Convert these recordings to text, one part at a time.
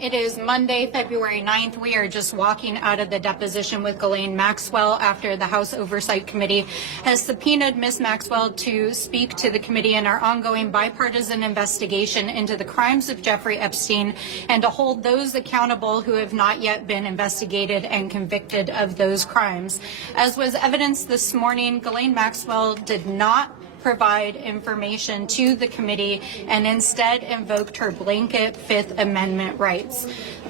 It is Monday, February 9th. We are just walking out of the deposition with Ghislaine Maxwell after the House Oversight Committee has subpoenaed Ms. Maxwell to speak to the committee in our ongoing bipartisan investigation into the crimes of Jeffrey Epstein and to hold those accountable who have not yet been investigated and convicted of those crimes. As was evidenced this morning, Ghislaine Maxwell did not provide information to the committee and instead invoked her blanket Fifth Amendment rights.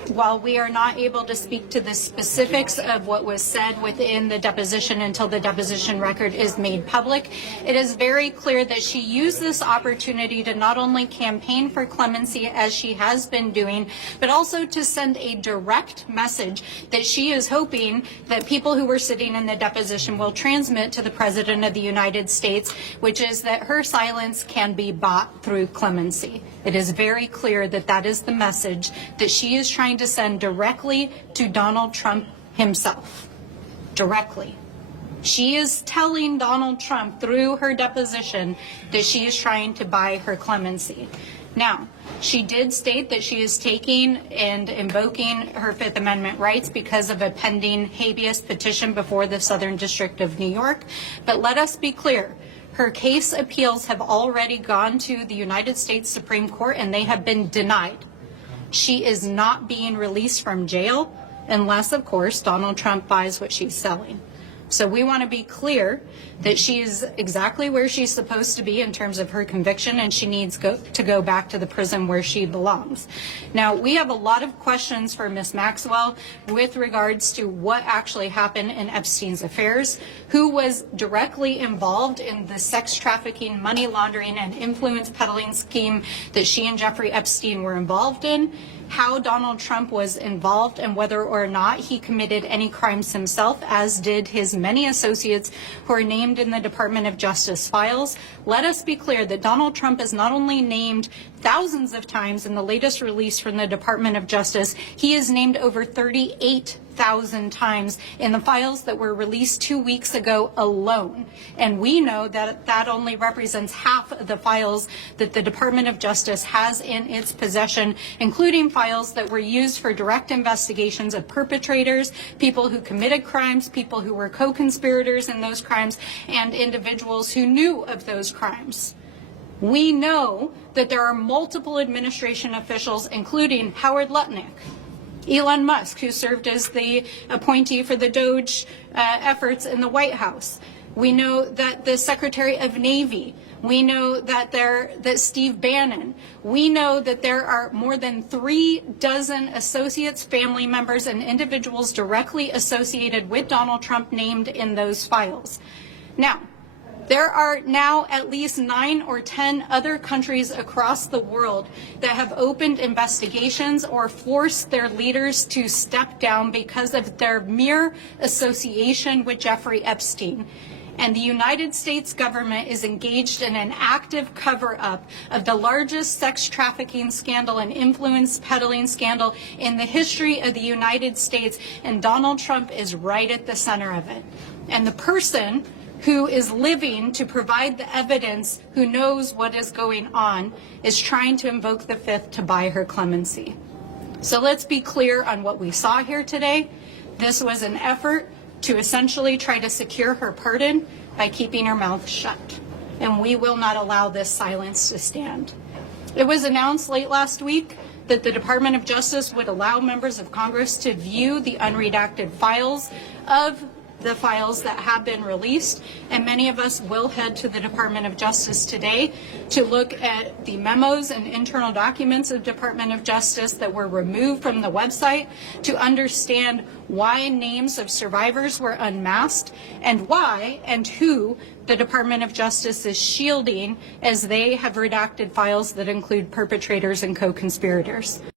While we are not able to speak to the specifics of what was said within the deposition until the deposition record is made public, it is very clear that she used this opportunity to not only campaign for clemency as she has been doing, but also to send a direct message that she is hoping that people who were sitting in the deposition will transmit to the President of the United States, which is that her silence can be bought through clemency. It is very clear that that is the message that she is trying to send directly to Donald Trump himself. Directly. She is telling Donald Trump through her deposition that she is trying to buy her clemency. Now, she did state that she is taking and invoking her Fifth Amendment rights because of a pending habeas petition before the Southern District of New York. But let us be clear. Her case appeals have already gone to the United States Supreme Court and they have been denied. She is not being released from jail unless, of course, Donald Trump buys what she's selling. So we want to be clear that she is exactly where she's supposed to be in terms of her conviction, and she needs to go back to the prison where she belongs. Now, we have a lot of questions for Ms. Maxwell with regards to what actually happened in Epstein's affairs, who was directly involved in the sex trafficking, money laundering, and influence peddling scheme that she and Jeffrey Epstein were involved in, how Donald Trump was involved and whether or not he committed any crimes himself, as did his many associates who are named in the Department of Justice files. Let us be clear that Donald Trump is not only named thousands of times in the latest release from the Department of Justice, he is named over 38,000 times in the files that were released 2 weeks ago alone. And we know that that only represents half of the files that the Department of Justice has in its possession, including files that were used for direct investigations of perpetrators, people who committed crimes, people who were co-conspirators in those crimes, and individuals who knew of those crimes. We know that there are multiple administration officials, including Howard Lutnick, Elon Musk, who served as the appointee for the DOJ efforts in the White House. We know that the Secretary of Navy. We know that Steve Bannon. We know that there are more than 36 associates, family members, and individuals directly associated with Donald Trump named in those files. Now, there are now at least 9 or 10 other countries across the world that have opened investigations or forced their leaders to step down because of their mere association with Jeffrey Epstein. And the United States government is engaged in an active cover-up of the largest sex trafficking scandal and influence peddling scandal in the history of the United States, and Donald Trump is right at the center of it. And the person who is living to provide the evidence, who knows what is going on, is trying to invoke the Fifth to buy her clemency. So let's be clear on what we saw here today. This was an effort to essentially try to secure her pardon by keeping her mouth shut. And we will not allow this silence to stand. It was announced late last week that the Department of Justice would allow members of Congress to view the unredacted files of the files that have been released, and many of us will head to the Department of Justice today to look at the memos and internal documents of Department of Justice that were removed from the website to understand why names of survivors were unmasked and why and who the Department of Justice is shielding as they have redacted files that include perpetrators and co-conspirators.